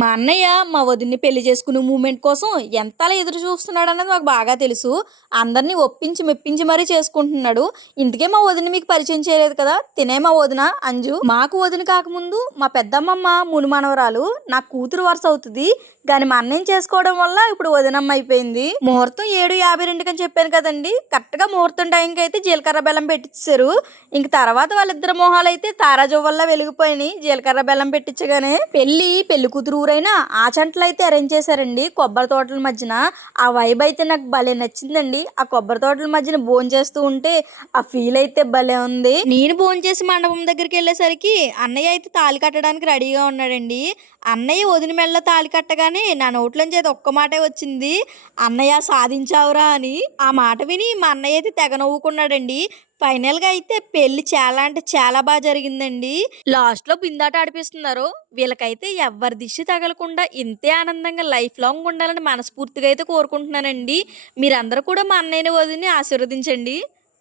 మా అన్నయ్య మా వదిన్ని పెళ్లి చేసుకునే మూమెంట్ కోసం ఎంతలా ఎదురు చూస్తున్నాడన్నది మాకు బాగా తెలుసు. అందరిని ఒప్పించి, మెప్పించి మరీ చేసుకుంటున్నాడు. ఇందుకే మా వదిన్ని మీకు పరిచయం చేయలేదు కదా! తినే మా వదిన అంజు. మాకు వదిన కాకముందు మా పెద్దమ్మమ్మ మునిమనవరాలు. నాకు కూతురు వరుస అవుతది. గాని మా అన్నయ్యని చేసుకోవడం వల్ల ఇప్పుడు వదినమ్మ అయిపోయింది. ముహూర్తం 7:52 అని చెప్పాను కదండీ! కరెక్ట్‌గా ముహూర్తం టైంకి అయితే జీలకర్ర బెల్లం పెట్టిచ్చేశారు. ఇంక తర్వాత వాళ్ళిద్దరి మొహాలైతే తారాజువ్వల్లా వెలిగిపోయినాయి. జీలకర్ర బెల్లం పెట్టించగానే పెళ్లి కూతురు ఊరైనా ఆచంటలైతే అరేంజ్ చేశారండి కొబ్బరి తోటల మధ్యన. ఆ వైబ్ అయితే నాకు భలే నచ్చిందండి. ఆ కొబ్బరి తోటల మధ్యన భోంచేస్తూ ఉంటే ఆ ఫీల్ అయితే భలే ఉంది. నేను భోంచేసి మండపం దగ్గరికి వెళ్ళేసరికి అన్నయ్య అయితే తాళి కట్టడానికి రెడీగా ఉన్నాడండి. అన్నయ్య వదిన మెడలో తాళి కట్టగానే నా నోట్లోంచి అయితే ఒక్క మాటే వచ్చింది. అన్నయ్య సాధించావురా అని. ఆ మాట విని మా అన్నయ్య అయితే తెగ నవ్వుకున్నాడండి. ఫైనల్‌గా అయితే పెళ్లి చాలా అంటే చాలా జరిగిందండి. లాస్ట్‌లో బిందాట ఆడిపిస్తున్నారు. వీళ్ళకైతే ఎవ్వరి దిష్టి తగలకుండా ఇంతే ఆనందంగా లైఫ్ లాంగ్ ఉండాలని మనస్ఫూర్తిగా అయితే కోరుకుంటున్నానండి. మీరందరూ కూడా మా అన్నయ్యని, వదినని ఆశీర్వదించండి.